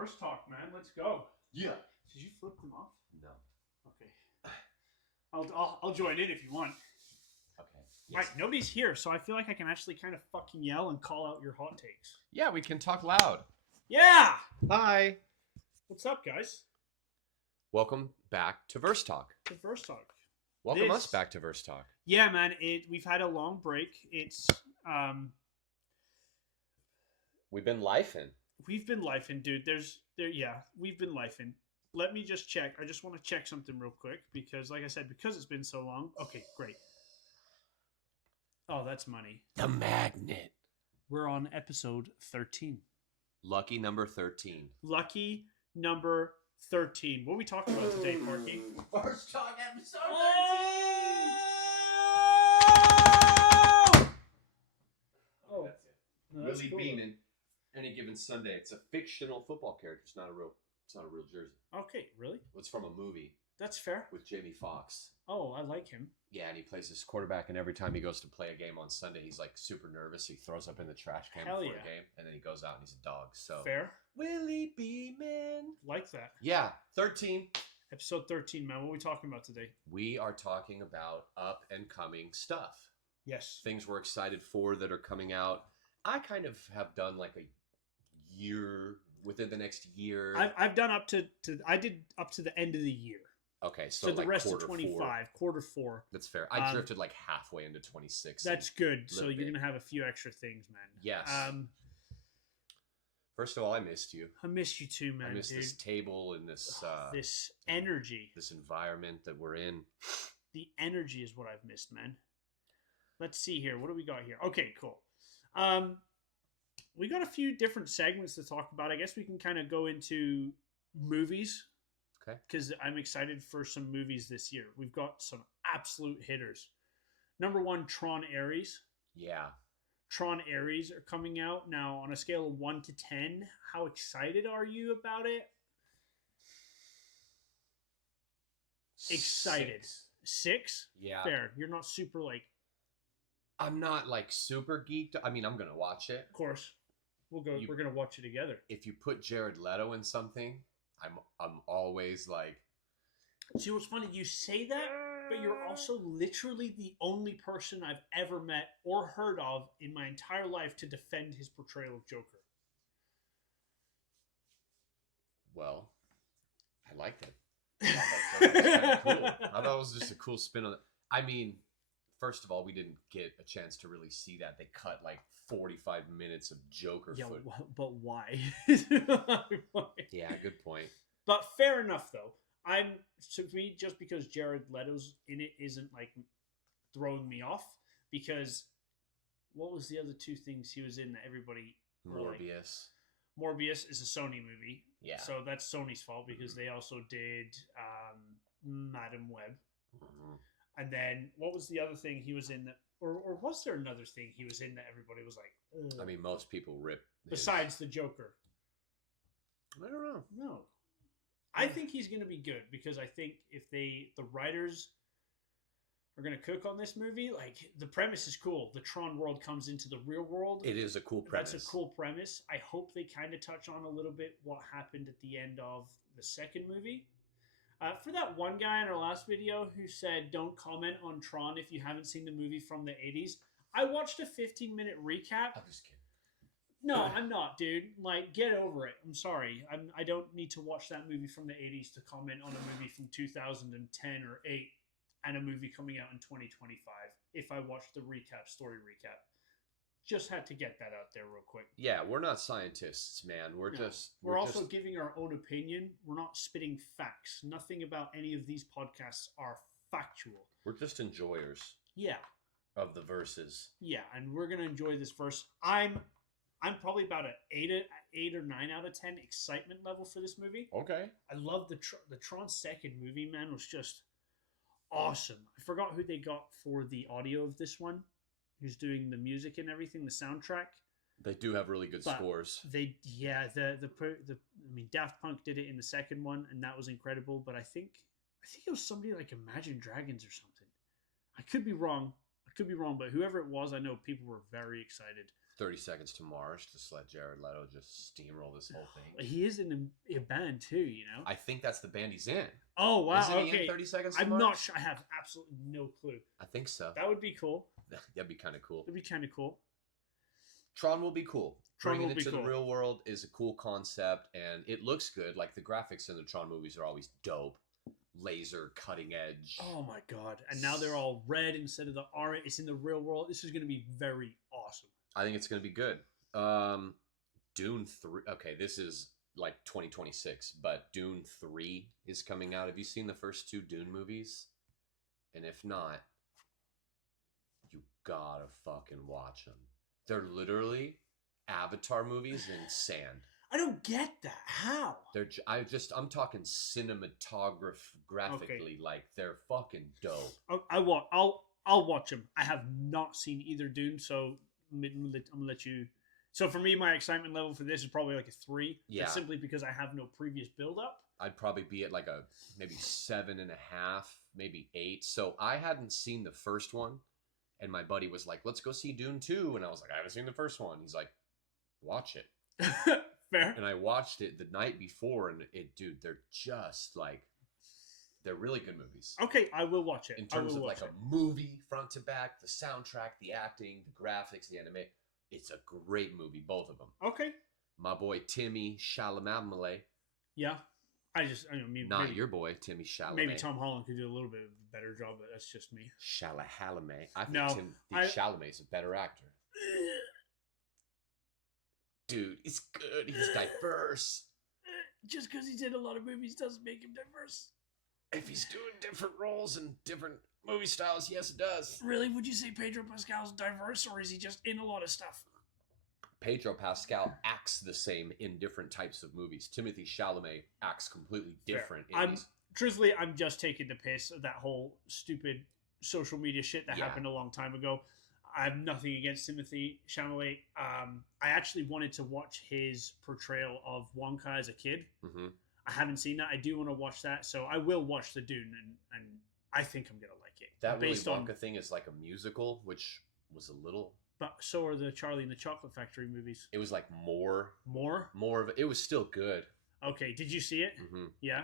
First talk, man. Let's go. Yeah. Did you flip them off? No. Okay. I'll join in if you want. Okay. Yes. Right. Nobody's here, so I feel like I can actually kind of fucking yell and call out your hot takes. Yeah, we can talk loud. Yeah. Hi. What's up, guys? Welcome back to Verse Talk. The First Talk. Welcome us back to Verse Talk. Yeah, man. We've had a long break. It's We've been lifing. We've been lifing, dude. We've been lifing. Let me just check. I just want to check something real quick because, like I said, because it's been so long. Okay, great. Oh, that's money. The Magnet. We're on episode 13. Lucky number 13. Lucky number 13. What are we talking about today, Parky? First Talk episode 13. Oh, That's it. no, that's Willie cool. Beeman. Any given Sunday. It's a fictional football character. It's not a real jersey. Okay, really? It's from a movie That's fair. with Jamie Foxx. Oh, I like him. Yeah, and he plays this quarterback, and every time he goes to play a game on Sunday, he's like super nervous. He throws up in the trash can Hell before yeah. a game, and then he goes out and he's a dog. So Fair. Willie Beeman. Like that. Yeah, 13. Episode 13, man. What are we talking about today? We are talking about up and coming stuff. Yes. Things we're excited for that are coming out. I kind of have done like a year within the next year. I've done up to I did up to the end of the year. Okay, So so the like rest of quarter 25, four. quarter four. That's fair. I drifted like halfway into 26. That's good. So little you're bit. gonna have a few extra things, man. Yes. First of all, I missed you. I miss you too, man. I miss dude. this table and this This energy. this environment that we're in. The energy is what I've missed, man. Let's see here. What do we got here? Okay, cool. We got a few different segments to talk about. I guess we can kind of go into movies. Okay. Because I'm excited for some movies this year. We've got some absolute hitters. Number one, Tron Ares. Yeah. Tron Ares are coming out now on a scale of 1 to 10. How excited are you about it? Excited. 6? Yeah. Fair. You're not super like. I'm not like super geeked. I mean, I'm gonna watch it. Of course, we're gonna watch it together. If you put Jared Leto in something, I'm always like. See what's funny? You say that, but you're also literally the only person I've ever met or heard of in my entire life to defend his portrayal of Joker. Well, I liked it. I thought that was kind of cool. I thought it was just a cool spin on it. I mean, first of all, we didn't get a chance to really see that. They cut like 45 minutes of Joker footage. But why? Yeah, good point. But fair enough, though. To me, just because Jared Leto's in it isn't like throwing me off. Because what was the other two things he was in that everybody Morbius. Morbius is a Sony movie. Yeah. So that's Sony's fault because they also did Madam Web. Mm-hmm. And then what was the other thing he was in that, or was there another thing he was in that everybody was like, ugh? I mean, most people rip. Besides the Joker. I don't know. No. I think he's going to be good because I think if the writers are going to cook on this movie, like the premise is cool. The Tron world comes into the real world. It is a cool premise. That's a cool premise. I hope they kind of touch on a little bit what happened at the end of the second movie. For that one guy in our last video who said, don't comment on Tron if you haven't seen the movie from the 80s, I watched a 15-minute recap. I'm just kidding. No, I'm not, dude. Like, get over it. I'm sorry. I don't need to watch that movie from the 80s to comment on a movie from 2010 or 8 and a movie coming out in 2025 if I watch the story recap. Just had to get that out there real quick. Yeah, we're not scientists, man. We're also giving our own opinion. We're not spitting facts. Nothing about any of these podcasts are factual. We're just enjoyers. Yeah. Of the verses. Yeah, and we're gonna enjoy this verse. I'm probably about an 8 or 9 out of 10 excitement level for this movie. Okay. I love the Tron second movie, man, was just awesome. I forgot who they got for the audio of this one. Who's doing the music and everything, the soundtrack. They do have really good scores. Daft Punk did it in the second one, and that was incredible. But I think it was somebody like Imagine Dragons or something. I could be wrong, but whoever it was, I know people were very excited. 30 Seconds to Mars. Just let Jared Leto just steamroll this whole thing. He is in a band too, you know. I think that's the band he's in. Oh wow! Isn't he okay, in 30 Seconds to I'm Mars? not sure. I have absolutely no clue. I think so. That would be cool. That'd be kind of cool. That'd be kind of cool. Tron will be cool. Tron Bringing will it be to cool. the real world is a cool concept, and it looks good. Like the graphics in the Tron movies are always dope. Laser, cutting edge. Oh my god! And now they're all red instead of the orange. It's in the real world. This is going to be very awesome. I think it's going to be good. Dune 3. Okay, this is like 2026, but Dune 3 is coming out. Have you seen the first two Dune movies? And if not, you gotta fucking watch them. They're literally Avatar movies in sand. I don't get that. How? I'm talking graphically, Okay. like they're fucking dope. I'll watch them. I have not seen either Dune, so I'm gonna let you. So for me, my excitement level for this is probably like a 3. Yeah. That's simply because I have no previous build up. I'd probably be at like a maybe 7.5, maybe 8. So I hadn't seen the first one, and my buddy was like, "Let's go see Dune 2," and I was like, "I haven't seen the first one." He's like, "Watch it." Fair. And I watched it the night before, and dude, they're really good movies. Okay, I will watch it. In terms of like a movie, front to back, the soundtrack, the acting, the graphics, the anime, it's a great movie, both of them. Okay. My boy Timmy Chalamet, Yeah. I mean, not maybe, your boy Timmy Chalamet. Maybe Tom Holland could do a little bit of a better job, but that's just me. Chalamet. I think No, Timothy Chalamet is a better actor. Dude, he's good. He's diverse. Just because he's in a lot of movies doesn't make him diverse. If he's doing different roles and different movie styles, yes, it does. Really? Would you say Pedro Pascal's diverse, or is he just in a lot of stuff? Pedro Pascal acts the same in different types of movies. Timothy Chalamet acts completely different. Truthfully, I'm just taking the piss of that whole stupid social media shit that happened a long time ago. I have nothing against Timothy Chalamet. I actually wanted to watch his portrayal of Wonka as a kid. Mm-hmm. I haven't seen that. I do want to watch that, so I will watch the Dune, and I think I'm gonna like it. That Willy Wonka thing is like a musical, which was a little. But so are the Charlie and the Chocolate Factory movies. It was like more of it. It was still good. Okay, did you see it? Mm-hmm. Yeah.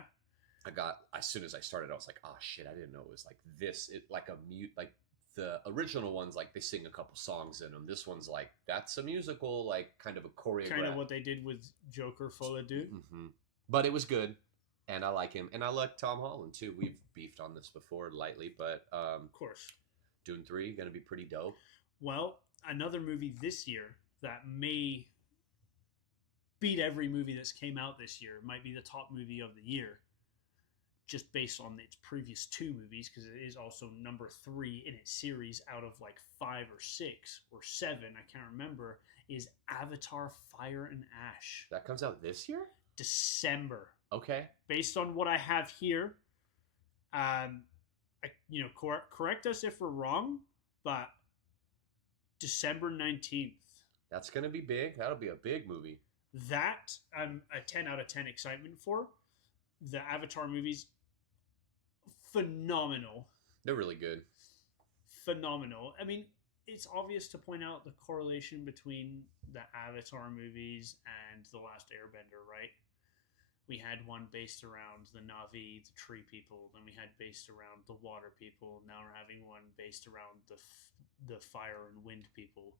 As soon as I started, I was like, oh shit, I didn't know it was like this. It like a mute, like the original ones, like they sing a couple songs in them. This one's like, that's a musical, like kind of a choreograph. Kind of what they did with Joker Folie à Deux. Mm-hmm. But it was good, and I like him, and I like Tom Holland too. We've beefed on this before lightly, but of course, Dune 3 gonna be pretty dope. Well, another movie this year that may beat every movie that's came out this year, might be the top movie of the year, just based on its previous 2 movies, because it is also number 3 in its series out of like 5 or 6 or 7, I can't remember, is Avatar: Fire and Ash. That comes out this year? December. Okay. Based on what I have here, correct us if we're wrong, but December 19th. That's going to be big. That'll be a big movie. That I'm a 10 out of 10 excitement for. The Avatar movies, phenomenal. They're really good. Phenomenal. I mean, it's obvious to point out the correlation between the Avatar movies and The Last Airbender, right? We had one based around the Na'vi, the tree people. Then we had based around the water people. Now we're having one based around the fire and wind people.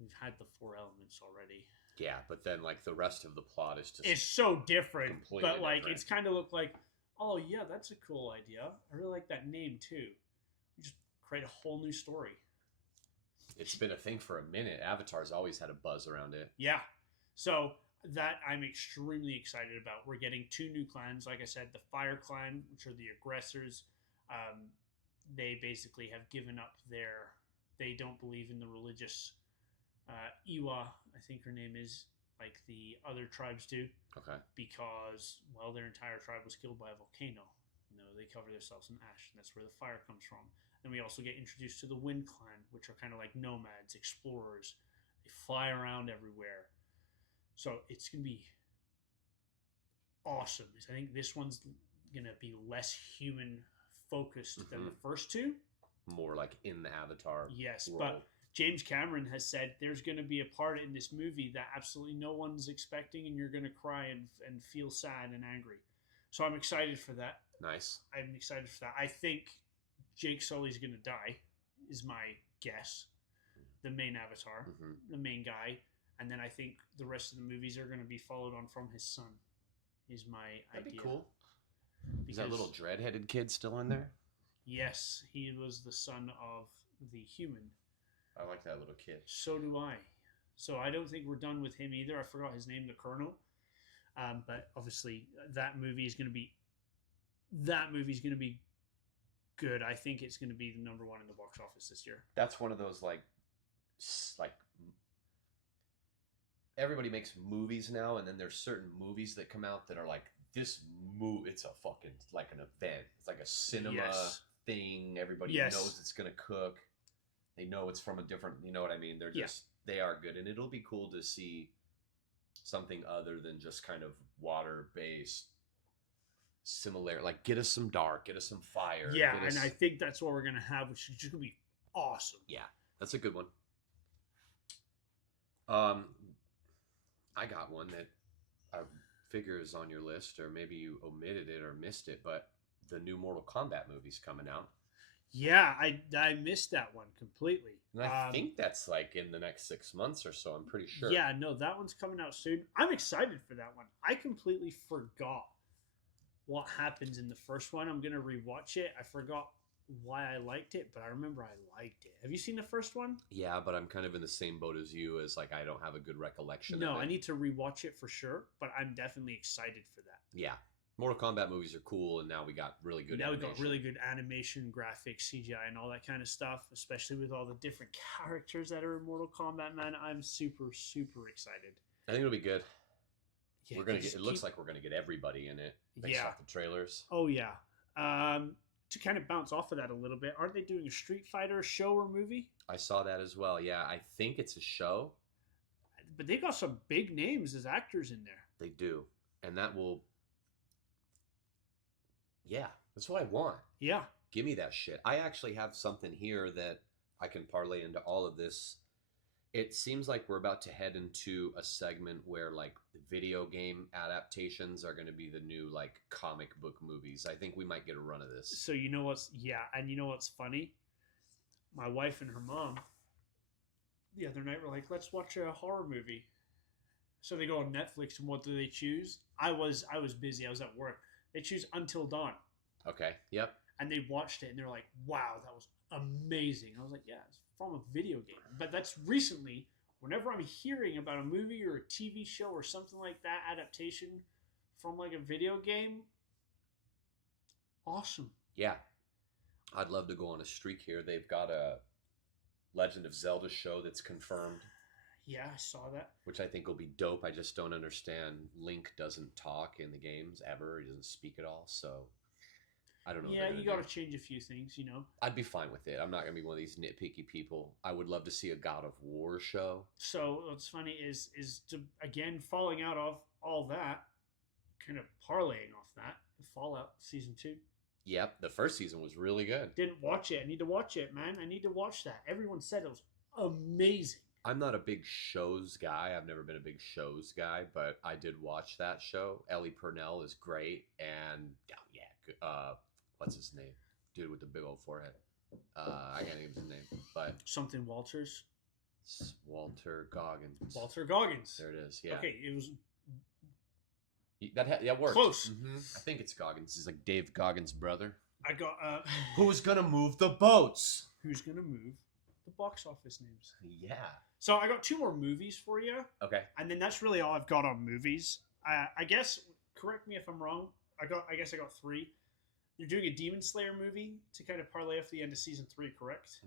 We've had the 4 elements already. Yeah, but then like the rest of the plot is just it's so different. But like different. It's kind of look like, oh yeah, that's a cool idea. I really like that name too. We just create a whole new story. It's been a thing for a minute. Avatar's always had a buzz around it. Yeah. So that I'm extremely excited about. We're getting 2 new clans. Like I said, the Fire Clan, which are the aggressors, they basically have given up they don't believe in the religious Iwa, I think her name is, like the other tribes do. Okay. Because, well, their entire tribe was killed by a volcano. They cover themselves in ash, and that's where the fire comes from. Then we also get introduced to the Wind Clan, which are kind of like nomads, explorers. They fly around everywhere. So it's going to be awesome. I think this one's going to be less human focused than the first 2. More like in the Avatar Yes, world. but James Cameron has said there's going to be a part in this movie that absolutely no one's expecting, and you're going to cry and feel sad and angry. So I'm excited for that. Nice. I'm excited for that. I think Jake Sully's going to die, is my guess. The main avatar, the main guy. And then I think the rest of the movies are going to be followed on from his son, is my That'd idea. Be cool. Because, is that little dread-headed kid still in there? Yes, he was the son of the human. I like that little kid. So do I. So I don't think we're done with him either. I forgot his name, the Colonel. But obviously, that movie is going to be good. I think it's going to be the number one in the box office this year. That's one of those like everybody makes movies now, and then there's certain movies that come out that are like this movie. It's a fucking like an event. It's like a cinema thing. Everybody knows it's going to cook. They know it's from a different. You know what I mean? They're just they are good, and it'll be cool to see something other than just kind of water-based similar. Like, get us some dark, get us some fire. Yeah, and I think that's what we're gonna have, which is just gonna be awesome. Yeah, that's a good one. I got one that I figure is on your list, or maybe you omitted it or missed it, but the new Mortal Kombat movie's coming out. Yeah, I missed that one completely. And I think that's like in the next 6 months or so. I'm pretty sure. Yeah, no, that one's coming out soon. I'm excited for that one. I completely forgot what happens in the first one. I'm gonna rewatch it. I forgot why I liked it, but I remember I liked it. Have you seen the first one? Yeah, but I'm kind of in the same boat as you, as like I don't have a good recollection. No, of it. I need to rewatch it for sure, but I'm definitely excited for that. Yeah. Mortal Kombat movies are cool, and now we got really good animation. We got really good animation, graphics, CGI, and all that kind of stuff, especially with all the different characters that are in Mortal Kombat, man. I'm super, super excited. I think it'll be good. Yeah, we're gonna get. It looks like we're gonna get everybody in it based off the trailers. Oh yeah. To kind of bounce off of that a little bit, aren't they doing a Street Fighter show or movie? I saw that as well. Yeah, I think it's a show. But they got some big names as actors in there. They do, and that will. Yeah, that's what I want. Yeah. Give me that shit. I actually have something here that I can parlay into all of this. It seems like we're about to head into a segment where like video game adaptations are going to be the new like comic book movies. I think we might get a run of this. So you know what's and you know what's funny? My wife and her mom the other night were like, "Let's watch a horror movie." So they go on Netflix, and what do they choose? I was busy. I was at work. They choose Until Dawn. Okay. Yep. And they watched it, and they're like, "Wow, that was amazing." I was like, "Yeah, it's from a video game." But that's recently. Whenever I'm hearing about a movie or a TV show or something like that, adaptation from like a video game, awesome. Yeah. I'd love to go on a streak here. They've got a Legend of Zelda show that's confirmed. Yeah, I saw that. Which I think will be dope. I just don't understand. Link doesn't talk in the games ever. He doesn't speak at all. So I don't know. Yeah, you got to change a few things, you know. I'd be fine with it. I'm not going to be one of these nitpicky people. I would love to see a God of War show. So what's funny is to, again, falling out of all that, kind of parlaying off that, Fallout Season 2. Yep, the first season was really good. Didn't watch it. I need to watch it, man. I need to watch that. Everyone said it was amazing. I'm not a big shows guy. I've never been a big shows guy, but I did watch that show. Ellie Purnell is great, and what's his name? Dude with the big old forehead. I can't think of his name, but something Walters. Walter Goggins. Walter Goggins. There it is. Yeah. Okay, it was. That works. Close. Mm-hmm. I think it's Goggins. He's like Dave Goggins' brother. I got. Who's gonna move the boats? Who's gonna move the box office names? Yeah. So I got 2 more movies for you. Okay. And then that's really all I've got on movies. I guess. Correct me if I'm wrong. I guess I got 3. You're doing a Demon Slayer movie to kind of parlay off the end of season 3, correct?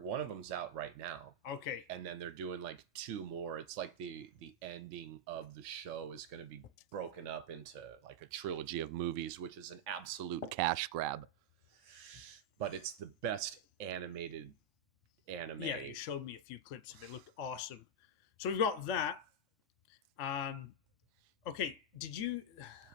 One of them's out right now. Okay. And then they're doing like 2 more. It's like the ending of the show is going to be broken up into like a trilogy of movies, which is an absolute cash grab. But it's the best animated anime. Yeah, you showed me a few clips of it. It looked awesome. So we've got that. Okay, did you...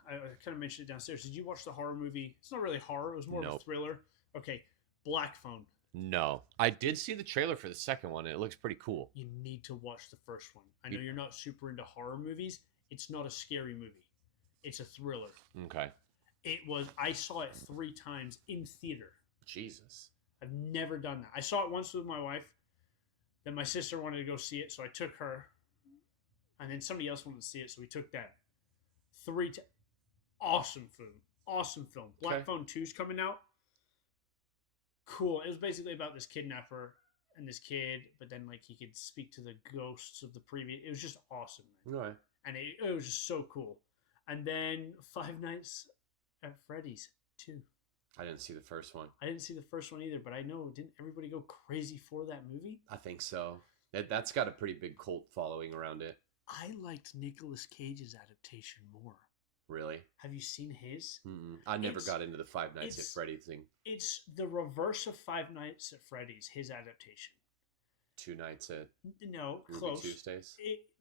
I kind of mentioned it downstairs. Did you watch the horror movie? It's not really horror. It was more of a thriller. Okay, Black Phone. No, I did see the trailer for the second one, and it looks pretty cool. You need to watch the first one. I know you're not super into horror movies. It's not a scary movie. It's a thriller. Okay. I saw it 3 times in theater. Jesus. I've never done that. I saw it once with my wife. Then my sister wanted to go see it, so I took her. And then somebody else wanted to see it, so we took them. Awesome film. Awesome film. Black Phone 2's coming out. Cool. It was basically about this kidnapper and this kid, but then like he could speak to the ghosts of the previous. It was just awesome, man. Right. And it was just so cool. And then Five Nights at Freddy's 2. I didn't see the first one. I didn't see the first one either, but I know, didn't everybody go crazy for that movie? I think so. That's got a pretty big cult following around it. I liked Nicolas Cage's adaptation more. Really? Have you seen his? I never got into the Five Nights at Freddy's thing. It's the reverse of Five Nights at Freddy's, his adaptation. 2 nights at No, Ruby close. Tuesdays?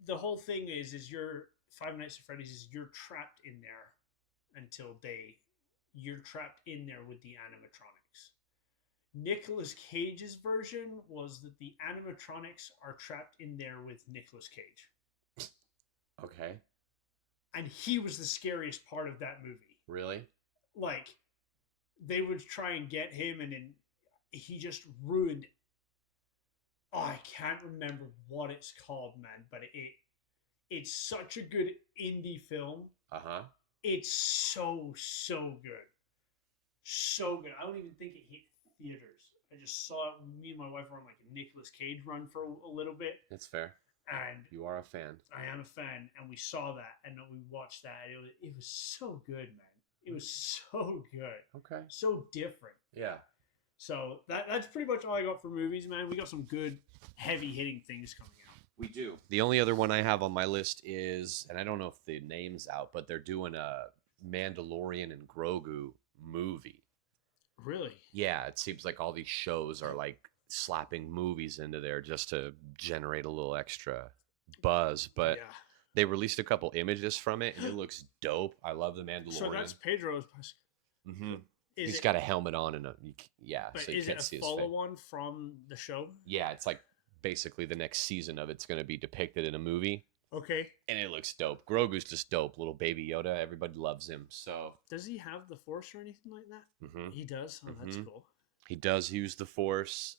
The whole thing is you're Five Nights at Freddy's is you're trapped in there until you're trapped in there with the animatronics. Nicolas Cage's version was that the animatronics are trapped in there with Nicolas Cage. Okay. And he was the scariest part of that movie. Really? Like, they would try and get him, and then he just ruined. Oh, I can't remember what it's called, man, but it's such a good indie film. Uh-huh. It's so good. So good. I don't even think it hit theaters. I just saw it. Me and my wife were on like a Nicolas Cage run for a little bit. That's fair. And you are a fan. I am a fan, and we saw that, and we watched that. It was so good, man. It was so good. Okay. So different. Yeah. So that's pretty much all I got for movies, man. We got some good, heavy-hitting things coming out. We do. The only other one I have on my list is, and I don't know if the name's out, but they're doing a Mandalorian and Grogu movie. Really? Yeah, it seems like all these shows are like slapping movies into there just to generate a little extra buzz. But they released a couple images from it, and it looks dope. I love the Mandalorian. So that's Pedro's. Mm-hmm. He's got a helmet on and so you can't see his face. Is it a follow-on from the show? Yeah, it's like basically the next season of it's going to be depicted in a movie. Okay. And it looks dope. Grogu's just dope. Little baby Yoda. Everybody loves him. So does he have the Force or anything like that? Mm-hmm. He does? Oh, that's cool. He does use the Force.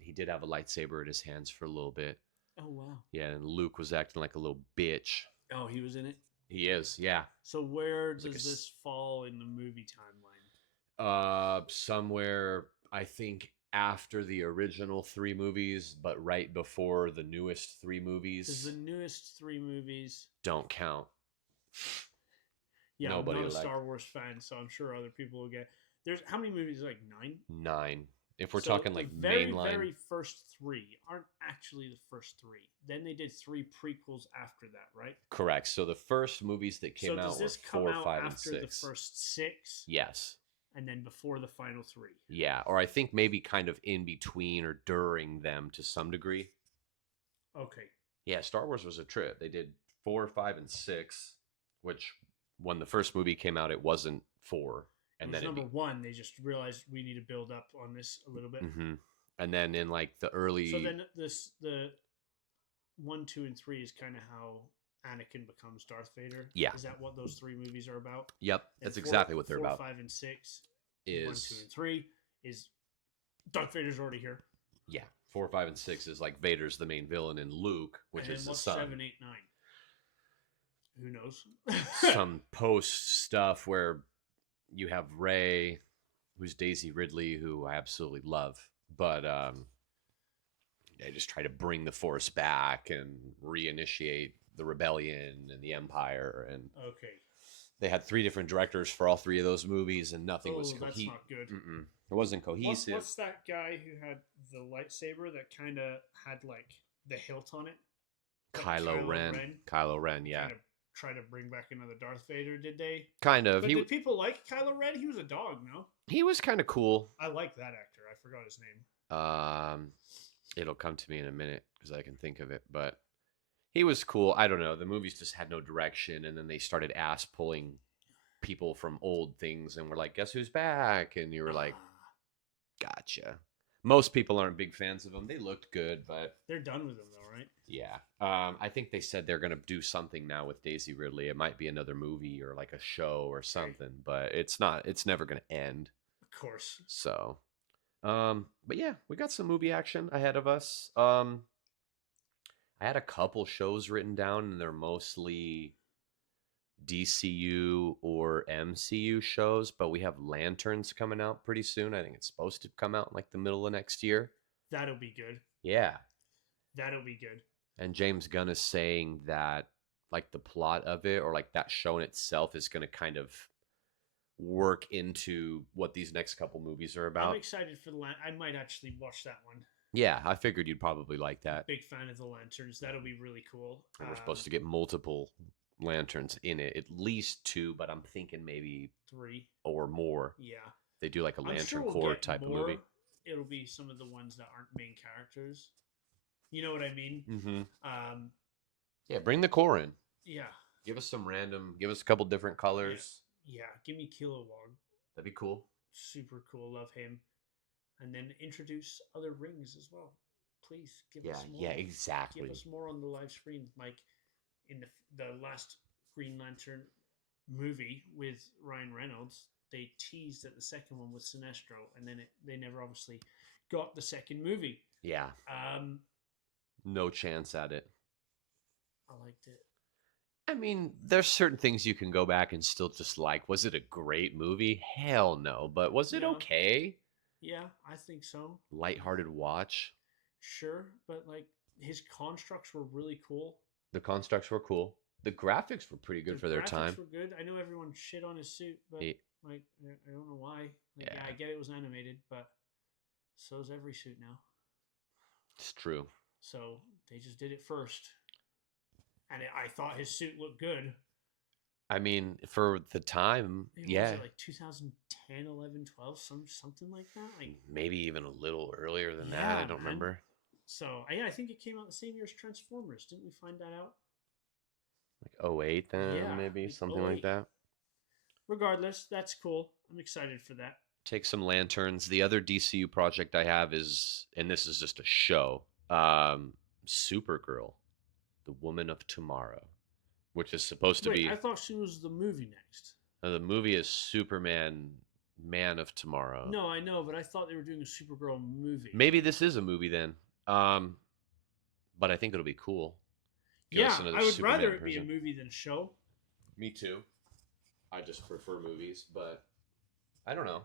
He did have a lightsaber in his hands for a little bit. Oh, wow. Yeah, and Luke was acting like a little bitch. Oh, he was in it? He is, yeah. So where does this fall in the movie timeline? Somewhere, I think, after the original 3 movies, but right before the newest 3 movies. Because the newest 3 movies don't count. Yeah, nobody I'm not a Star Wars fan, so I'm sure other people will get. There's how many movies? Like 9. 9. If we're talking like mainline, very first 3 aren't actually the first 3. Then they did 3 prequels after that, right? Correct. So the first movies that came out were 4, 5, and 6. After the first 6? Yes. And then before the final 3. Yeah, or I think maybe kind of in between or during them to some degree. Okay. Yeah, Star Wars was a trip. They did 4, 5, and 6, which when the first movie came out, it wasn't 4. And then number 1, they just realized we need to build up on this a little bit. Mm-hmm. And then in like the early. So then the 1, 2, and 3 is kind of how Anakin becomes Darth Vader. Yeah. Is that what those 3 movies are about? Yep, that's exactly what they're about. 4, 5, and 6 is 1, 2, and 3 is Darth Vader's already here. Yeah, 4, 5, and 6 is like Vader's the main villain, and Luke, which is the son. 7, 8, 9. Who knows? Some post stuff where you have Rey, who's Daisy Ridley, who I absolutely love, but they just try to bring the Force back and reinitiate the rebellion and the Empire, and they had 3 different directors for all 3 of those movies, and nothing was cohesive. That's not good. It wasn't cohesive. What's that guy who had the lightsaber that kind of had like the hilt on it? Kylo Ren. Kylo Ren, yeah. Kind of try to bring back another Darth Vader, did they? Kind of. But did people like Kylo Ren? He was a dog, no? He was kind of cool. I like that actor. I forgot his name. It'll come to me in a minute because I can think of it, but he was cool. I don't know. The movies just had no direction, and then they started ass pulling people from old things, and we're like, guess who's back? And you were like, gotcha. Most people aren't big fans of them. They looked good, but They're done with them though, right? yeah. I think they said they're gonna do something now with Daisy Ridley. It might be another movie or like a show or something, but it's not. It's never gonna end. Of course. So, but yeah, we got some movie action ahead of us. I had a couple shows written down, and they're mostly DCU or MCU shows, but we have Lanterns coming out pretty soon. I think it's supposed to come out in like the middle of next year. That'll be good. Yeah. That'll be good. And James Gunn is saying that like the plot of it or like that show in itself is going to kind of work into what these next couple movies are about. I'm excited for I might actually watch that one. Yeah, I figured you'd probably like that. Big fan of the Lanterns. That'll be really cool. And we're supposed to get multiple lanterns in it, at least 2, but I'm thinking maybe 3 or more. Yeah. They do like a I'm Lantern sure we'll Corps get type more. of movie. It'll be some of the ones that aren't main characters. You know what I mean? Mm-hmm. Yeah, bring the Corps in. Yeah. Give us a couple different colors. Yeah, give me Kilowog. That'd be cool. Super cool. Love him. And then introduce other rings as well. Please give us more. Yeah, exactly. Give us more on the live screen. Like in the last Green Lantern movie with Ryan Reynolds, they teased that the second one was Sinestro, and then they never obviously got the second movie. Yeah. No chance at it. I liked it. I mean, there's certain things you can go back and still just like. Was it a great movie? Hell no. But was it okay? Yeah, I think so. Lighthearted watch. Sure, but like his constructs were really cool. The constructs were cool. The graphics were pretty good for their time. The graphics were good. I know everyone shit on his suit, but like I don't know why. Like, yeah, I get it was animated, but so's every suit now. It's true. So they just did it first. And I thought his suit looked good. I mean, for the time, Was it like 2010, 11, 12, something like that? Like maybe even a little earlier than that. I don't remember. So, I think it came out the same year as Transformers. Didn't we find that out? Like 08 then, maybe, something like that. Regardless, that's cool. I'm excited for that. Take some lanterns. The other DCU project I have is, and this is just a show, Supergirl. The Woman of Tomorrow, which is supposed to be... I thought she was the movie next. The movie is Superman, Man of Tomorrow. No, I know, but I thought they were doing a Supergirl movie. Maybe this is a movie then. But I think it'll be cool. I would rather it be a movie than a show. Me too. I just prefer movies, but I don't know.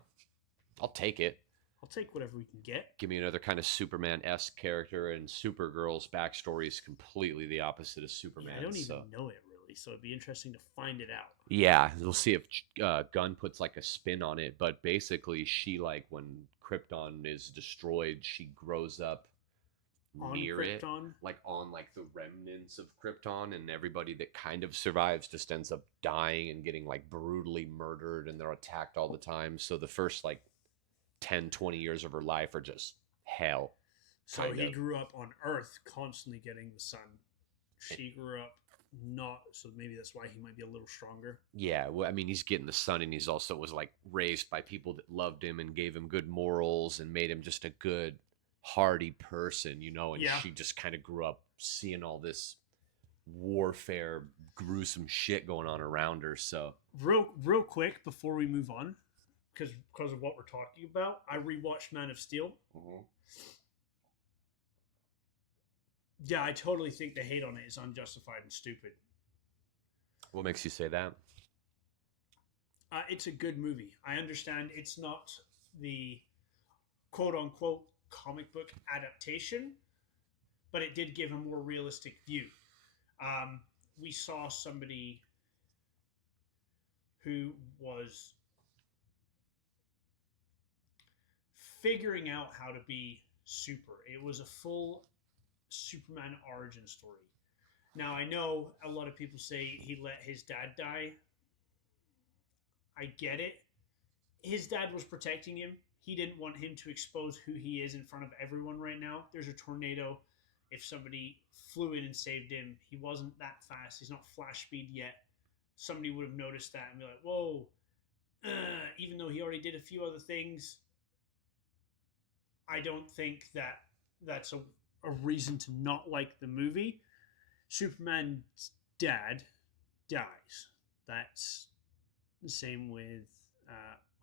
I'll take it. I'll take whatever we can get. Give me another kind of Superman-esque character, and Supergirl's backstory is completely the opposite of Superman. I don't even know it really, so it'd be interesting to find it out. Yeah, we'll see if Gunn puts like a spin on it, but basically she, like, when Krypton is destroyed, she grows up near Krypton? It, like on like the remnants of Krypton, and everybody that kind of survives just ends up dying and getting like brutally murdered, and they're attacked all the time. So the first like 10, 20 years of her life are just hell. So he grew up on Earth constantly getting the sun. She grew up not, so maybe that's why he might be a little stronger. Yeah, well, I mean, he's getting the sun, and he's also was like raised by people that loved him and gave him good morals and made him just a good, hardy person, you know, and she just kind of grew up seeing all this warfare, gruesome shit going on around her. So real quick before we move on, because of what we're talking about, I rewatched Man of Steel. Mm-hmm. Yeah, I totally think the hate on it is unjustified and stupid. What makes you say that? It's a good movie. I understand it's not the quote-unquote comic book adaptation, but it did give a more realistic view. We saw somebody who was figuring out how to be super. It was a full Superman origin story. Now, I know a lot of people say he let his dad die. I get it. His dad was protecting him. He didn't want him to expose who he is in front of everyone right now. There's a tornado. If somebody flew in and saved him, he wasn't that fast. He's not Flash speed yet. Somebody would have noticed that and be like, whoa. Even though he already did a few other things, I don't think that that's a reason to not like the movie. Superman's dad dies. That's the same with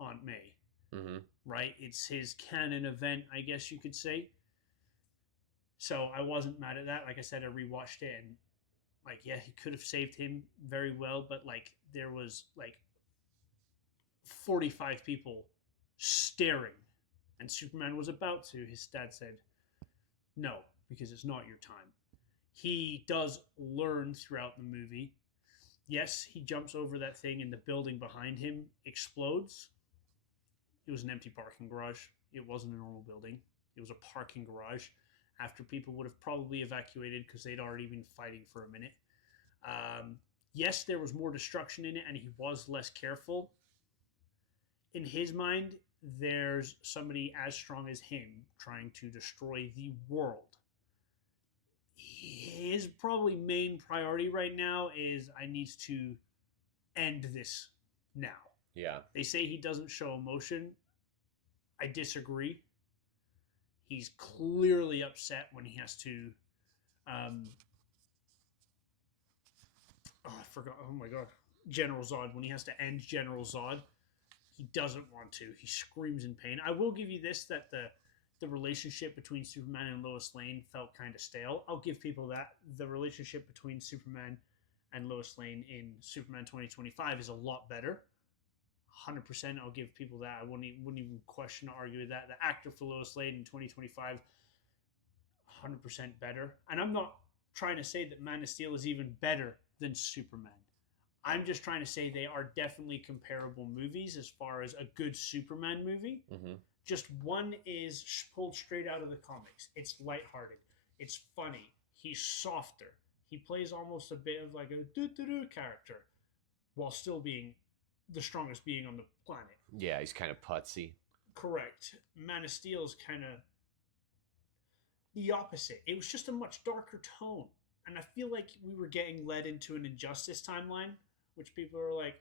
Aunt May, Mm-hmm. right? It's his canon event, I guess you could say. So I wasn't mad at that. Like I said, I rewatched it and like, yeah, he could have saved him very well, but like there was like 45 people staring and Superman was about to. His dad said, no, because it's not your time. He does learn throughout the movie. Yes, he jumps over that thing and the building behind him explodes. It was an empty parking garage. It wasn't a normal building. It was a parking garage after people would have probably evacuated because they'd already been fighting for a minute. Yes, there was more destruction in it and he was less careful. In his mind, there's somebody as strong as him trying to destroy the world. His probably main priority right now is I need to end this now. Yeah. They say he doesn't show emotion. I disagree. He's clearly upset when he has to. I forgot. Oh my god, General Zod. When he has to end General Zod, he doesn't want to. He screams in pain. I will give you this: that the relationship between Superman and Lois Lane felt kind of stale. I'll give people that. The relationship between Superman and Lois Lane in Superman 2025 is a lot better. 100%, I'll give people that. I wouldn't even question or argue with that. The actor for Lois Lane in 2025, 100% better. And I'm not trying to say that Man of Steel is even better than Superman. I'm just trying to say they are definitely comparable movies as far as a good Superman movie. Mm-hmm. Just one is pulled straight out of the comics. It's lighthearted. It's funny. He's softer. He plays almost a bit of like a doo-doo-doo character while still being the strongest being on the planet. Yeah, he's kind of putsy. Correct. Man of Steel is kind of the opposite. It was just a much darker tone. And I feel like we were getting led into an Injustice timeline, which people are like,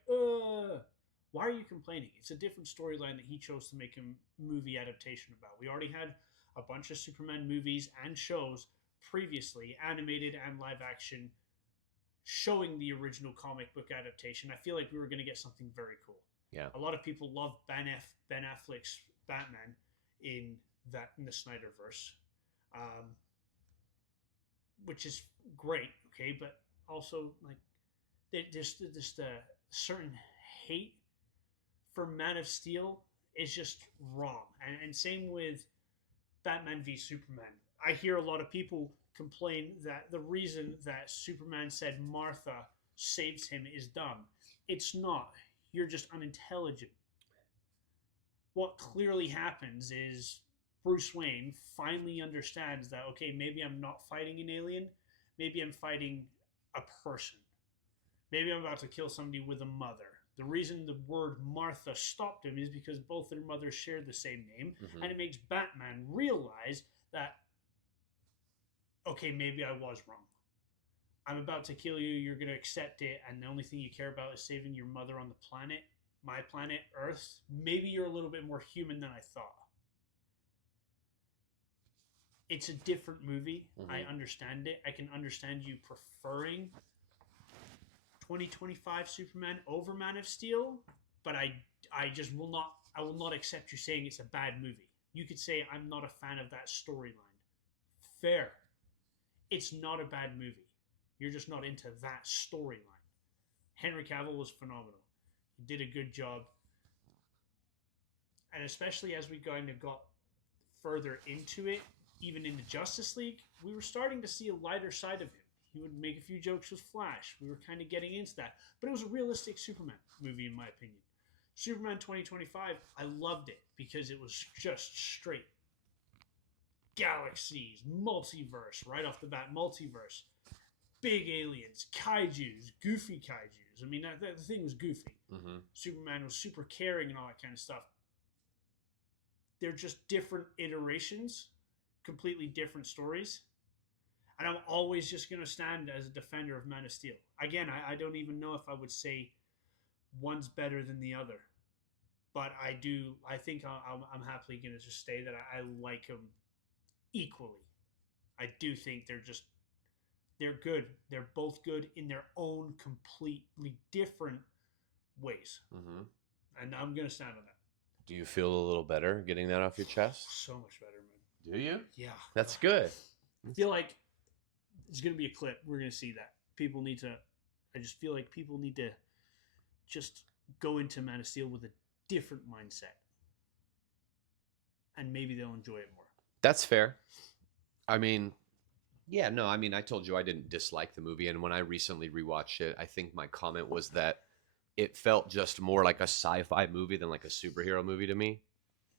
why are you complaining? It's a different storyline that he chose to make a movie adaptation about. We already had a bunch of Superman movies and shows previously, animated and live action, showing the original comic book adaptation. I feel like we were going to get something very cool. Yeah. A lot of people love Ben Affleck's Batman in the Snyderverse, which is great. Okay, but also like there's just a certain hate for Man of Steel is just wrong, and same with Batman v Superman. I hear a lot of people complain that the reason that Superman said Martha saves him is dumb. It's not. You're just unintelligent. What clearly happens is Bruce Wayne finally understands that, okay, maybe I'm not fighting an alien. Maybe I'm fighting a person. Maybe I'm about to kill somebody with a mother. The reason the word Martha stopped him is because both their mothers share the same name. Mm-hmm. And it makes Batman realize that, okay, maybe I was wrong. I'm about to kill you. You're going to accept it. And the only thing you care about is saving your mother on the planet, my planet, Earth. Maybe you're a little bit more human than I thought. It's a different movie. Mm-hmm. I understand it. I can understand you preferring 2025 Superman over Man of Steel, but I just will not accept you saying it's a bad movie. You could say I'm not a fan of that storyline. Fair. It's not a bad movie. You're just not into that storyline. Henry Cavill was phenomenal. He did a good job. And especially as we kind of got further into it, even in the Justice League, we were starting to see a lighter side of him. He would make a few jokes with Flash. We were kind of getting into that. But it was a realistic Superman movie, in my opinion. Superman 2025, I loved it because it was just straight galaxies, multiverse, right off the bat, multiverse. Big aliens, kaijus, goofy kaijus. I mean, the thing was goofy. Mm-hmm. Superman was super caring and all that kind of stuff. They're just different iterations, completely different stories. And I'm always just going to stand as a defender of Man of Steel. Again, I don't even know if I would say one's better than the other. but I think I'm happily going to just say that I like them equally. I do think they're good. They're both good in their own completely different ways, Mm-hmm. and I'm going to stand on that. Do you feel a little better getting that off your chest? So much better, man. Do you? Yeah, That's good. I feel like there's going to be a clip. We're going to see that. People need to. I just feel like people need to just go into Man of Steel with a different mindset, and maybe they'll enjoy it more. That's fair. I mean, yeah, no, I mean, I told you I didn't dislike the movie, and when I recently rewatched it, I think my comment was that it felt just more like a sci-fi movie than like a superhero movie to me,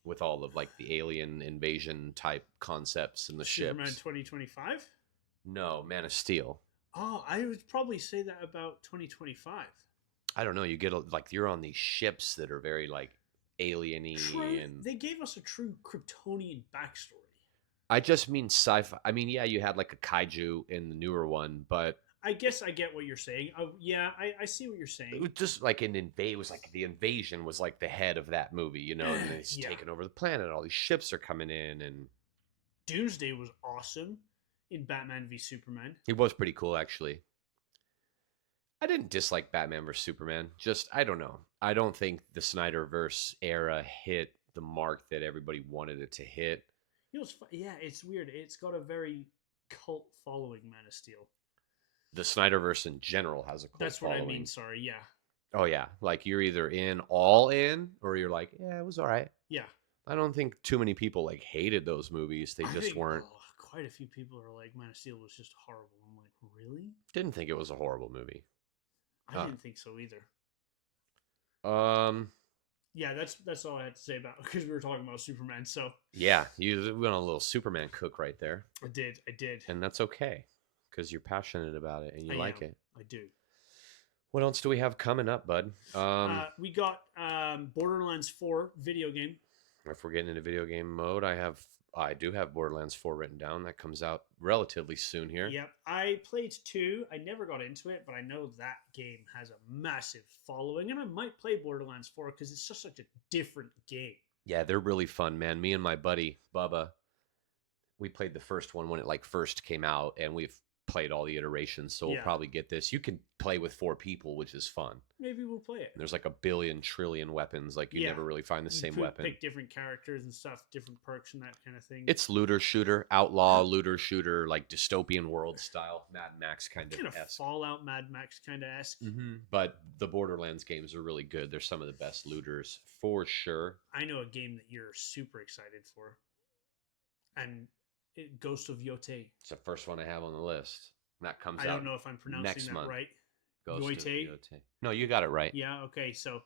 with all of like the alien invasion type concepts and the Superman ships. 2025? No, Man of Steel. Oh, I would probably say that about 2025. I don't know. You get like you're on these ships that are very like alien-y, and They gave us a true Kryptonian backstory. I just mean sci-fi. I mean, yeah, you had like a kaiju in the newer one, but I guess I get what you're saying. Oh, yeah, I see what you're it saying. was just like it was like the invasion was like the head of that movie, you know, and it's Yeah. taking over the planet. All these ships are coming in, and Doomsday was awesome in Batman v Superman. it was pretty cool actually. I didn't dislike Batman vs Superman. Just I don't know. I don't think the Snyderverse era hit the mark that everybody wanted it to hit. You know, yeah, it's weird. It's got a very cult following, Man of Steel. The Snyderverse in general has a cult That's following. what I mean. Sorry, yeah. Oh yeah, like you're either all in, or you're like, yeah, it was all right. Yeah. I don't think too many people like hated those movies. They I just think, weren't. quite a few people are like, Man of Steel was just horrible. I'm like, really? Didn't think it was a horrible movie. I didn't think so either. Yeah, that's all I had to say about because we were talking about Superman. So yeah, you went on a little Superman cook right there. I did, And that's okay because you're passionate about it and you like it. I do. What else do we have coming up, bud? We got Borderlands 4 video game. If we're getting into video game mode, I do have Borderlands 4 written down. That comes out relatively soon here. Yep, I played 2. I never got into it, but I know that game has a massive following, and I might play Borderlands 4 because it's just such a different game. Yeah, they're really fun, man. Me and my buddy Bubba, we played the first one when it like first came out, and we've played all the iterations, so we'll probably get this. You can play with 4 people, which is fun. Maybe we'll play it. And there's like a billion trillion weapons. Like you never really find the same weapon. Pick different characters and stuff, different perks and that kind of thing. It's looter shooter, outlaw looter shooter, like dystopian world style, Mad Max kind of Fallout, Mad Max kind of esque. Mm-hmm. But the Borderlands games are really good. They're some of the best looters for sure. I know a game that you're super excited for, and Ghost of Yote. It's the first one I have on the list. That comes out. I don't know if I'm pronouncing that right. Ghost of Yote. No, you got it right. Yeah. Okay. So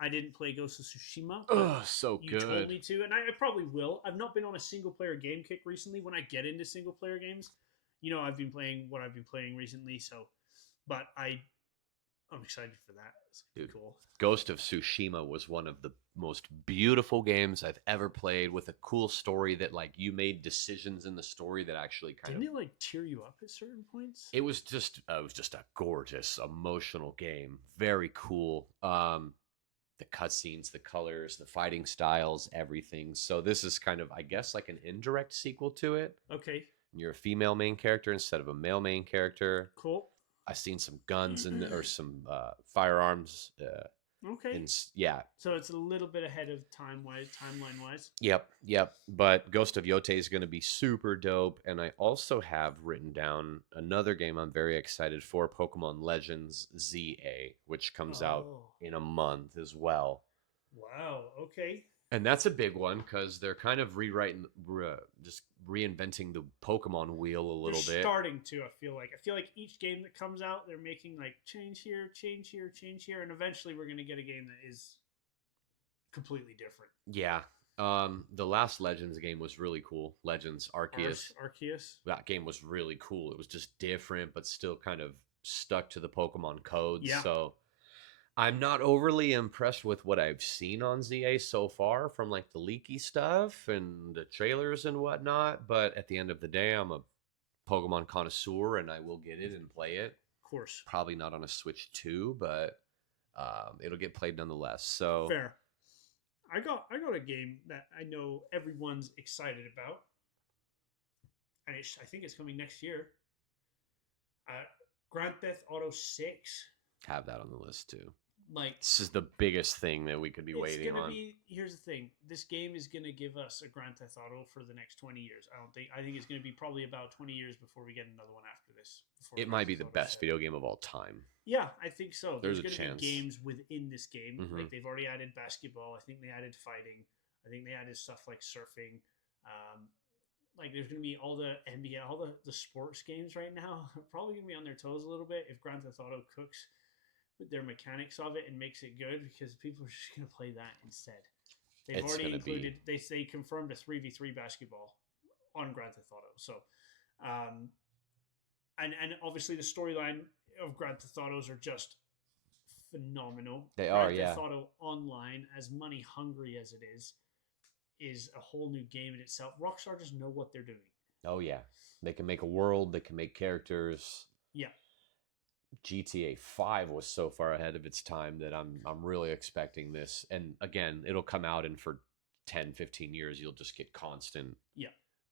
I didn't play Ghost of Tsushima. Oh, so good. You told me to, and I probably will. I've not been on a single player game kick recently. When I get into single player games, you know, I've been playing what I've been playing recently. So, but I'm excited for that. It's Dude, cool. Ghost of Tsushima was one of the most beautiful games I've ever played, with a cool story that like you made decisions in the story that actually didn't it like tear you up at certain points? It was just a gorgeous, emotional game. Very cool. The cutscenes, the colors, the fighting styles, everything. So this is kind of, I guess, like an indirect sequel to it. Okay. You're a female main character instead of a male main character. Cool. I've seen some guns or some firearms. Okay. Yeah. So it's a little bit ahead of timeline wise. Yep. But Ghost of Yote is going to be super dope. And I also have written down another game I'm very excited for, Pokemon Legends ZA, which comes out in a month as well. Wow. Okay. And that's a big one because they're kind of just reinventing the Pokemon wheel a little bit. Starting to, I feel like each game that comes out, they're making like change here, and eventually we're gonna get a game that is completely different. Yeah. The last Legends game was really cool. Legends Arceus. Arceus. That game was really cool. It was just different, but still kind of stuck to the Pokemon codes. Yeah. So I'm not overly impressed with what I've seen on ZA so far from like the leaky stuff and the trailers and whatnot. But at the end of the day, I'm a Pokemon connoisseur and I will get it and play it. Of course. Probably not on a Switch 2, but it'll get played nonetheless. So fair. I got a game that I know everyone's excited about, and I think it's coming next year. Uh, Grand Theft Auto 6. Have that on the list too. Like, This is the biggest thing that we could be it's waiting gonna on. be. Here's the thing: this game is gonna give us a Grand Theft Auto for the next 20 years. I think it's gonna be probably about 20 years before we get another one after this. It might be the best video game of all time. Yeah, I think so. There's a gonna chance. be games within this game. Mhm. Like they've already added basketball. I think they added fighting. I think they added stuff like surfing. Like there's gonna be all the NBA, all the sports games right now. Are probably gonna be on their toes a little bit if Grand Theft Auto cooks with their mechanics of it and makes it good, because people are just going to play that instead. They've It's already gonna included, they confirmed a 3v3 basketball on Grand Theft Auto. So, and obviously the storyline of Grand Theft Autos are just phenomenal. They Grand are, yeah. Theft Auto Online, as money hungry as it is a whole new game in itself. Rockstar just know what they're doing. Oh yeah, they can make a world. They can make characters. Yeah. GTA 5 was so far ahead of its time that I'm really expecting this. And again, it'll come out, and for 10, 15 years you'll just get constant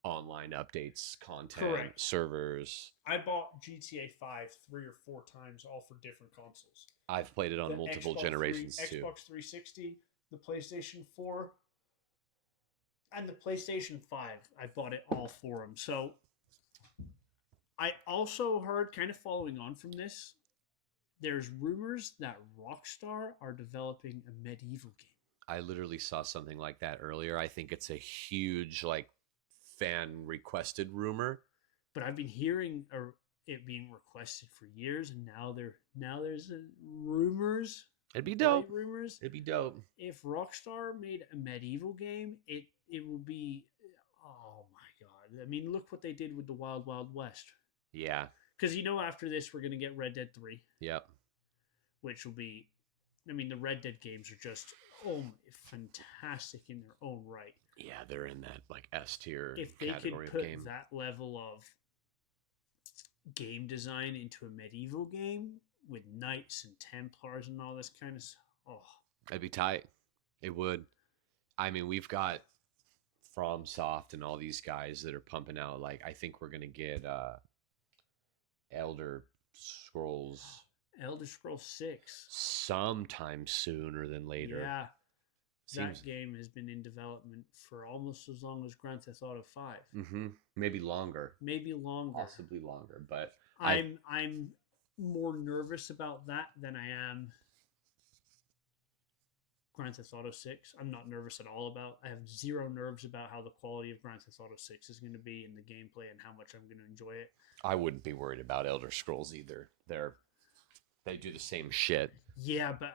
online updates, content, servers. I bought GTA 5 3 or 4 times, all for different consoles. I've played it on multiple generations too. Xbox 360, the PlayStation 4, and the PlayStation 5. I bought it all for them. So I also heard, kind of following on from this, there's rumors that Rockstar are developing a medieval game. I literally saw something like that earlier. I think it's a huge fan requested rumor. But I've been hearing it being requested for years, and now there's rumors. It'd be dope. Rumors. It'd be dope. If Rockstar made a medieval game, it will be, oh my god. I mean, look what they did with the Wild Wild West. Yeah. Because after this, we're going to get Red Dead 3. Yep. Which will be, the Red Dead games are just, fantastic in their own right. Yeah, they're in that S tier if they category could put of game. that level of game design into a medieval game with knights and Templars and all this kind of stuff, that'd be tight. It would. I mean, we've got FromSoft and all these guys that are pumping out. I think we're gonna get Elder Scrolls 6 sometime sooner than later. Yeah. That game has been in development for almost as long as Grand Theft Auto 5. Mm-hmm. Maybe longer. Possibly longer. But I'm more nervous about that than I am Grand Theft Auto 6. I'm not nervous at all about. I have zero nerves about how the quality of Grand Theft Auto 6 is going to be in the gameplay and how much I'm going to enjoy it. I wouldn't be worried about Elder Scrolls either. They do the same shit. Yeah, but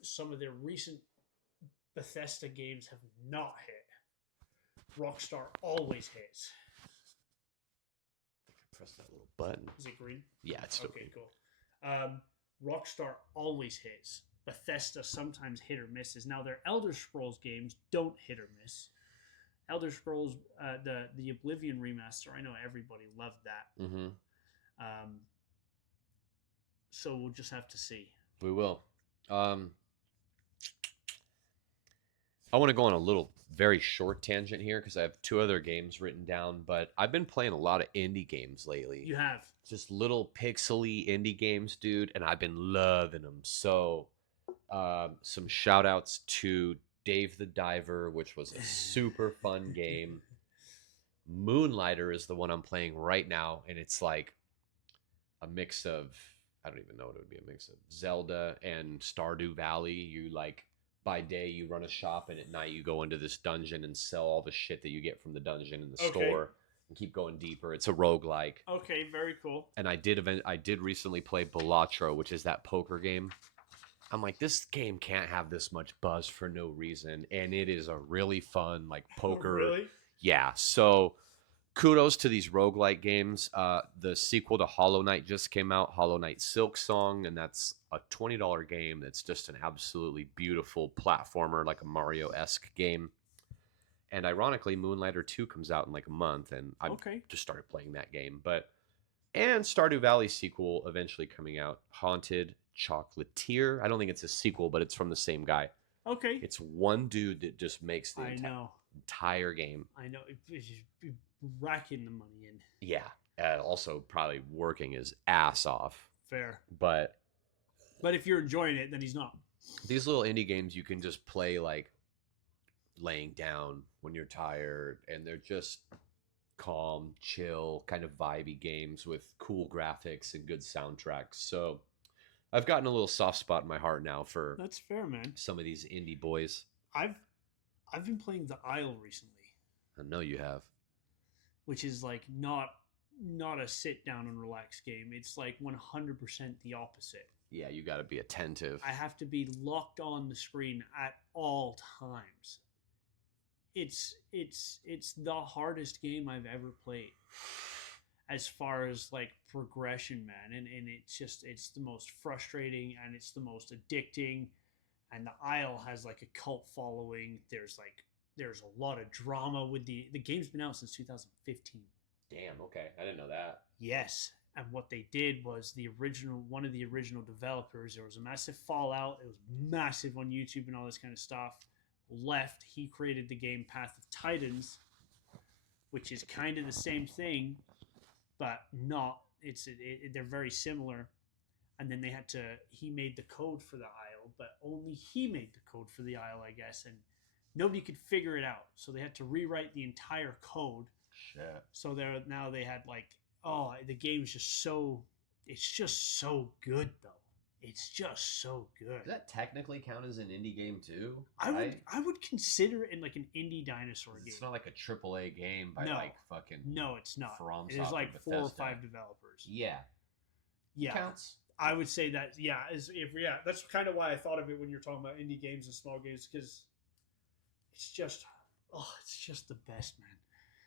some of their recent Bethesda games have not hit. Rockstar always hits. Press that little button. Is it green? Yeah, it's still okay, green. Cool. Rockstar always hits. Bethesda sometimes hit or misses. Now their Elder Scrolls games don't hit or miss. Elder Scrolls, the Oblivion remaster, I know everybody loved that. Mm-hmm. So we'll just have to see. We will. I want to go on a little very short tangent here because I have 2 other games written down, but I've been playing a lot of indie games lately. You have? Just little pixely indie games, dude, and I've been loving them. So some shout outs to Dave the Diver, which was a super fun game. Moonlighter is the one I'm playing right now, and it's like a mix of, I don't even know what it would be, a mix of Zelda and Stardew Valley. You by day you run a shop, and at night you go into this dungeon and sell all the shit that you get from the dungeon in the store and keep going deeper. It's a roguelike. Okay, very cool. And I did recently play Balatro, which is that poker game. I'm like, this game can't have this much buzz for no reason, and it is a really fun poker. Oh, really? Yeah. So kudos to these roguelike games. The sequel to Hollow Knight just came out, Hollow Knight Silk Song, and that's a $20 game that's just an absolutely beautiful platformer, like a Mario-esque game. And ironically, Moonlighter 2 comes out in a month, and I just started playing that game. And Stardew Valley sequel eventually coming out, Haunted Chocolatier. I don't think it's a sequel, but it's from the same guy. Okay. It's one dude that just makes the I know. entire game. I know. It's just racking the money in. Yeah. And also probably working his ass off. Fair. But if you're enjoying it, then he's not. these little indie games you can just play like laying down when you're tired, and they're just calm, chill, kind of vibey games with cool graphics and good soundtracks. So I've gotten a little soft spot in my heart now for That's fair, man. some of these indie boys. I've been playing The Isle recently, I know you have. which is like not a sit down and relax game. It's like 100% the opposite. Yeah, you got to be attentive. I have to be locked on the screen at all times. It's the hardest game I've ever played as far as like progression, man. And it's the most frustrating and it's the most addicting. And The Isle has like a cult following. There's a lot of drama with the game's been out since 2015. Damn, okay. I didn't know that. Yes. And what they did was one of the original developers, there was a massive fallout. It was massive on YouTube and all this kind of stuff. Left. He created the game Path of Titans, which is kind of the same thing, but not. They're very similar. And then he made the code for The Isle, but only he made the code for The Isle, I guess, and nobody could figure it out. So they had to rewrite the entire code. Shit. So they had like, oh, the game's just so, it's just so good though. It's just so good. Does that technically count as an indie game too? I would consider it in like an indie dinosaur game. It's not like a AAA game by like fucking. No, it's not. From it is like 4 or 5 developers. Yeah. Yeah. Counts. I would say that. Yeah. That's kind of why I thought of it when you're talking about indie games and small games, because it's just the best, man.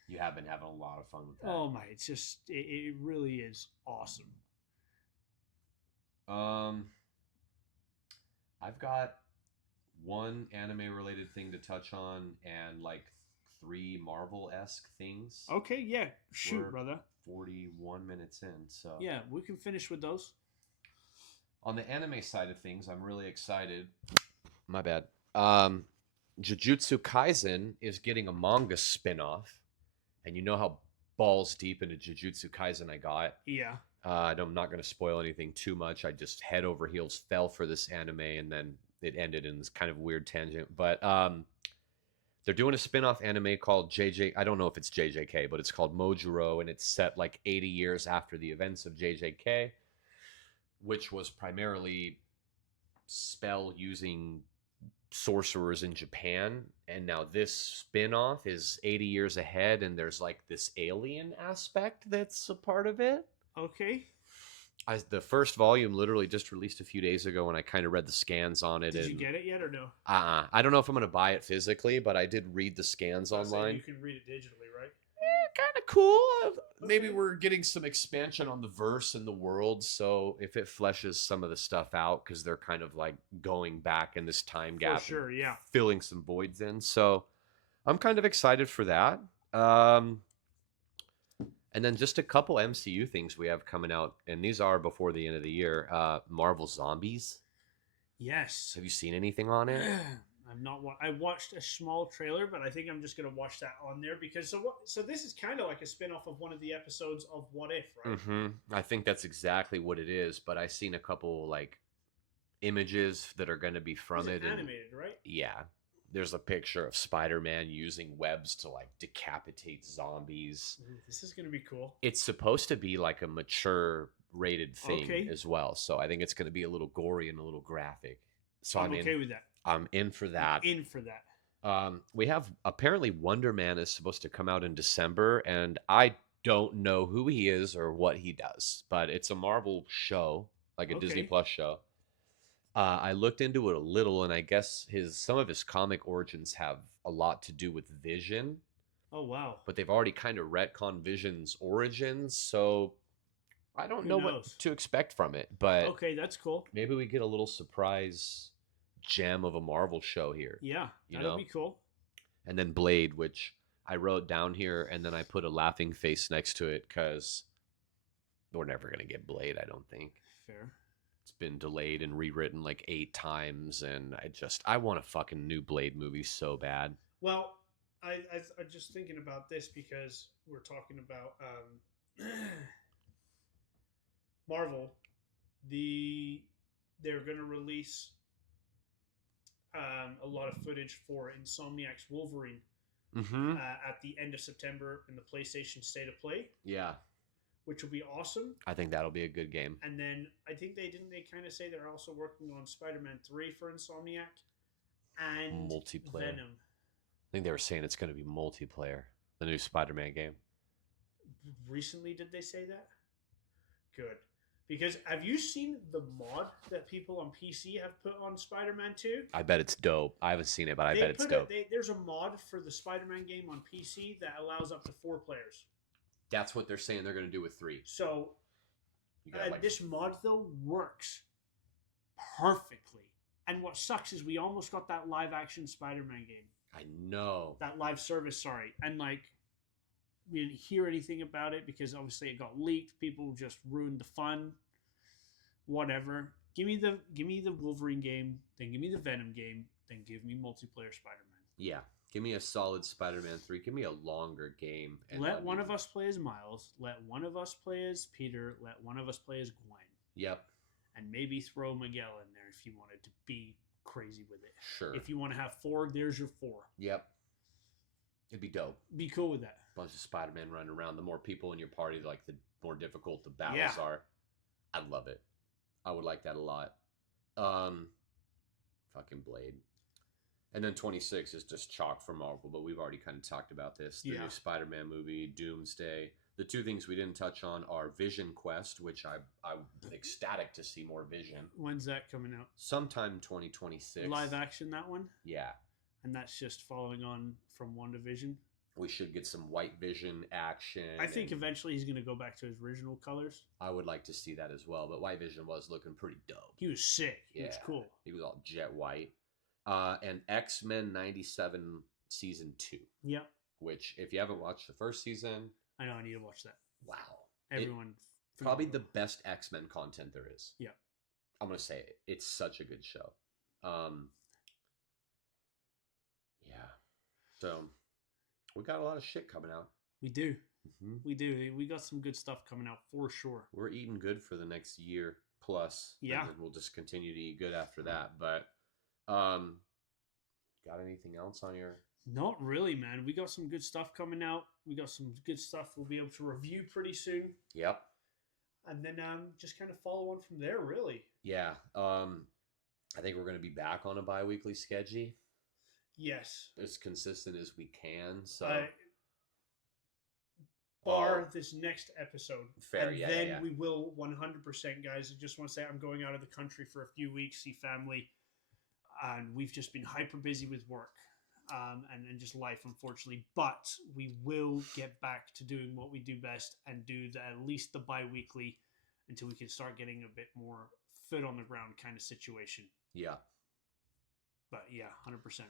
You have been having a lot of fun with that. Oh my! It's just it really is awesome. I've got one anime related thing to touch on and like 3 Marvel-esque things. Okay, yeah. Shoot, We're brother. 41 minutes in, so. Yeah, we can finish with those. On the anime side of things, I'm really excited. My bad. Jujutsu Kaisen is getting a manga spin-off. And you know how balls deep into Jujutsu Kaisen I got. Yeah. I'm not going to spoil anything too much. I just head over heels fell for this anime, and then it ended in this kind of weird tangent. But they're doing a spin-off anime called JJ. I don't know if it's JJK, but it's called Mojuro, and it's set like 80 years after the events of JJK, which was primarily spell-using sorcerers in Japan. And now this spin-off is 80 years ahead, and there's like this alien aspect that's a part of it. Okay. The first volume literally just released a few days ago, and I kind of read the scans on it. Did you get it yet or no? I don't know if I'm going to buy it physically, but I did read the scans online. You can read it digitally, right? Kind of cool. Okay. Maybe we're getting some expansion on the verse and the world, so if it fleshes some of the stuff out, because they're kind of like going back in this time gap, For sure, yeah. filling some voids in. So I'm kind of excited for that. And then just a couple MCU things we have coming out, and these are before the end of the year. Marvel Zombies. Yes. Have you seen anything on it? I've not. I watched a small trailer, but I think I'm just gonna watch that on there because so this is kind of like a spin-off of one of the episodes of What If, right? Mm-hmm. I think that's exactly what it is. But I've seen a couple like images that are going to be from it. Animated, right? Yeah. There's a picture of Spider-Man using webs to like decapitate zombies. This is gonna be cool. It's supposed to be like a mature rated thing as well, so I think it's going to be a little gory and a little graphic. So I'm okay with that. I'm in for that. We have apparently Wonder Man is supposed to come out in December, and I don't know who he is or what he does, but it's a Marvel show, like a Disney Plus show. I looked into it a little, and I guess some of his comic origins have a lot to do with Vision. Oh, wow. But they've already kind of retconned Vision's origins, so I don't know what to expect from it. But okay, that's cool. Maybe we get a little surprise gem of a Marvel show here. Yeah, that'll be cool. And then Blade, which I wrote down here, and then I put a laughing face next to it because we're never going to get Blade, I don't think. Fair. It's been delayed and rewritten like 8 times, and I want a fucking new Blade movie so bad. Well, I'm just thinking about this because we're talking about Marvel. They're going to release a lot of footage for Insomniac's Wolverine Mm-hmm. at the end of September in the PlayStation State of Play, Yeah, which will be awesome. I think that'll be a good game. And then I think they kind of say they're also working on Spider-Man 3 for Insomniac and Multiplayer. Venom. I think they were saying it's going to be multiplayer, the new Spider-Man game. Recently, did they say that? Good. Because have you seen the mod that people on PC have put on Spider-Man 2? I bet it's dope. I haven't seen it, but I bet it's dope. There's a mod for the Spider-Man game on PC that allows up to 4 players. That's what they're saying they're going to do with 3. So this mod, though, works perfectly. And what sucks is we almost got that live-action Spider-Man game. I know. That live service, sorry. And, like, we didn't hear anything about it because, obviously, it got leaked. People just ruined the fun. Whatever. Give me the Wolverine game, then give me the Venom game, then give me multiplayer Spider-Man. Yeah. Give me a solid Spider-Man 3. Give me a longer game. And let one of us play as Miles. Let one of us play as Peter. Let one of us play as Gwen. Yep. And maybe throw Miguel in there if you wanted to be crazy with it. Sure. If you want to have 4, there's your 4. Yep. It'd be dope. Be cool with that. Bunch of Spider-Man running around. The more people in your party, like the more difficult the battles are. I love it. I would like that a lot. Fucking Blade. And then 26 is just chalk for Marvel, but we've already kind of talked about this. The new Spider-Man movie, Doomsday. The 2 things we didn't touch on are Vision Quest, which I'm ecstatic to see more Vision. When's that coming out? Sometime 2026. Live action, that one? Yeah. And that's just following on from WandaVision? We should get some White Vision action. I think eventually he's going to go back to his original colors. I would like to see that as well, but White Vision was looking pretty dope. He was sick. He was cool. He was all jet white. And X-Men 97 Season 2. Yep. Which, if you haven't watched the first season... I know, I need to watch that. Wow. Everyone... Probably the best X-Men content there is. Yeah. I'm going to say it. It's such a good show. Yeah. So... we got a lot of shit coming out. We do. Mm-hmm. We do. We got some good stuff coming out for sure. We're eating good for the next year plus. Yeah. And we'll just continue to eat good after that. But got anything else on your... Not really, man. We got some good stuff coming out. We got some good stuff we'll be able to review pretty soon. Yep. And then just kind of follow on from there, really. Yeah. I think we're going to be back on a bi-weekly schedule. Yes. As consistent as we can. So bar this next episode. Fair, and then we will 100%, guys. I just want to say I'm going out of the country for a few weeks, see family. And we've just been hyper busy with work and just life, unfortunately. But we will get back to doing what we do best and do at least the bi-weekly until we can start getting a bit more foot on the ground kind of situation. Yeah. But yeah, 100%.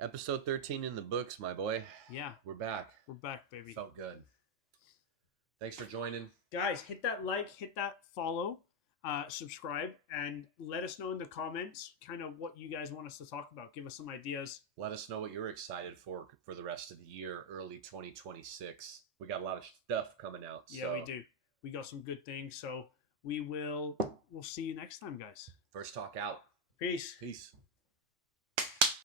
Episode 13 in the books, my boy. Yeah. We're back. We're back, baby. Felt good. Thanks for joining. Guys, hit that like, hit that follow, subscribe, and let us know in the comments kind of what you guys want us to talk about. Give us some ideas. Let us know what you're excited for the rest of the year, early 2026. We got a lot of stuff coming out. Yeah, we do. We got some good things. So we'll see you next time, guys. First Talk out. Peace. Peace.